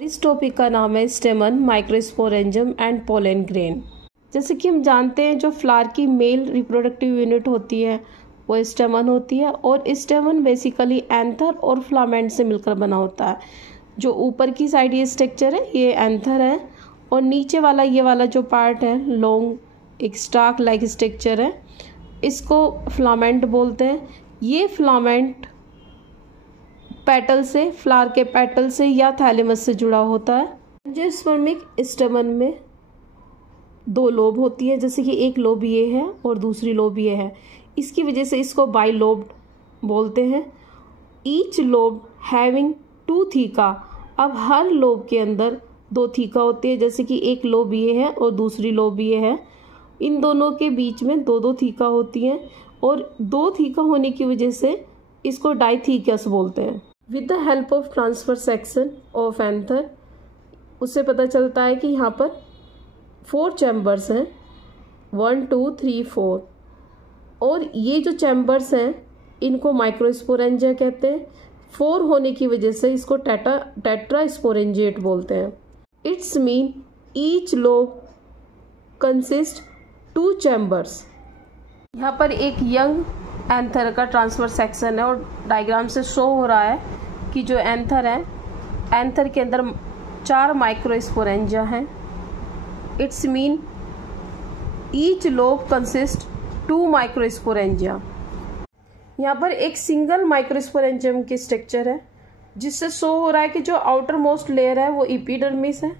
इस टॉपिक का नाम है स्टेमन, माइक्रोस्पोरेंजियम एंड पोलन ग्रेन। जैसे कि हम जानते हैं जो फ्लावर की मेल रिप्रोडक्टिव यूनिट होती है वो स्टेमन होती है, और स्टेमन बेसिकली एंथर और फिलामेंट से मिलकर बना होता है। जो ऊपर की साइड ये स्ट्रक्चर है ये एंथर है, और नीचे वाला ये वाला जो पार्ट है लॉन्ग एक स्टाक लाइक स्ट्रक्चर है, इसको फिलामेंट बोलते हैं। ये फिलामेंट पेटल से, फ्लावर के पेटल से या थैलेमस से जुड़ा होता है। एंजियोस्पर्मिक स्टेमन में दो लोब होती है, जैसे कि एक लोब ये है और दूसरी लोब ये है, इसकी वजह से इसको बाइलोब्ड बोलते हैं। Each lobe having two theca. अब हर लोब के अंदर दो थीका होती है, जैसे कि एक लोब ये है और दूसरी लोब ये है, इन दोनों के बीच में दो दो थीका होती हैं, और दो थीका होने की वजह से इसको डाइथीकस बोलते हैं। With the help of transfer section of anther, उससे पता चलता है कि यहाँ पर 4 चैम्बर्स हैं, 1 2 3 4, और ये जो चैम्बर्स हैं इनको माइक्रोस्पोरेंजिया कहते हैं। 4 होने की वजह से इसको टेट्रास्पोरेंजिएट बोलते हैं। It's mean each lobe consist 2 chambers. यहाँ पर एक यंग एंथर का ट्रांसफर सेक्शन है, और डायग्राम से शो हो रहा है कि जो एंथर है, एंथर के अंदर 4 माइक्रोस्पोरेंजिया हैं। It's mean each lobe consist 2 microsporangia. यहाँ पर एक सिंगल माइक्रोस्पोरेंजियम की स्ट्रक्चर है, जिससे शो हो रहा है कि जो आउटर मोस्ट लेयर है वो एपिडर्मिस है।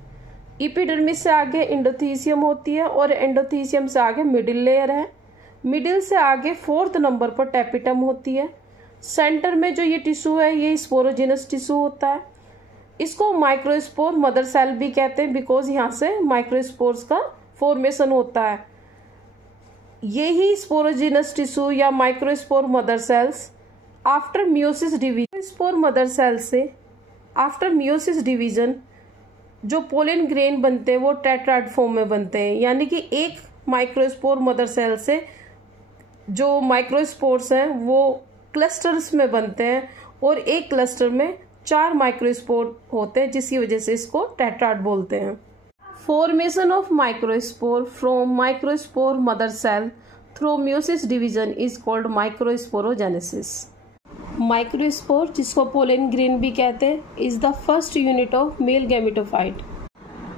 एपिडर्मिस से आगे एंडोथीसियम होती है, और एंडोथीसियम से आगे मिडिल लेयर है। मिडिल से आगे 4th नंबर पर टैपिटम होती है। सेंटर में जो ये टिश्यू है ये स्पोरोजिनस टिश्यू होता है। इसको माइक्रोस्पोर मदर सेल भी कहते हैं, बिकॉज यहाँ से माइक्रोस्पोर्स का फॉर्मेशन होता है। यही स्पोरोजिनस टिश्यू या microspore mother cells after meiosis division, spore mother cell से आफ्टर मियोसिस डिवीजन जो पोलन ग्रेन बनते हैं वो टेट्राड फॉर्म में बनते हैं। यानी कि एक माइक्रोस्पोर मदर सेल से जो माइक्रोस्पोर्स हैं वो क्लस्टर्स में बनते हैं, और एक क्लस्टर में 4 माइक्रोस्पोर होते हैं, जिसकी वजह से इसको टेट्राड बोलते हैं। Formation of microspore from microspore mother cell through meiosis division is called microsporogenesis. Microspore, जिसको पोलन ग्रेन भी कहते हैं, is the first unit of male gametophyte.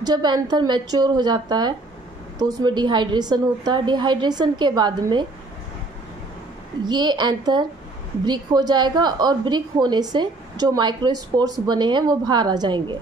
जब एंथर मैच्योर हो जाता है तो उसमें डिहाइड्रेशन होता है। डिहाइड्रेशन के बाद में ये एंथर ब्रिक हो जाएगा, और ब्रिक होने से जो माइक्रोस्पोर्स बने हैं वो बाहर आ जाएंगे।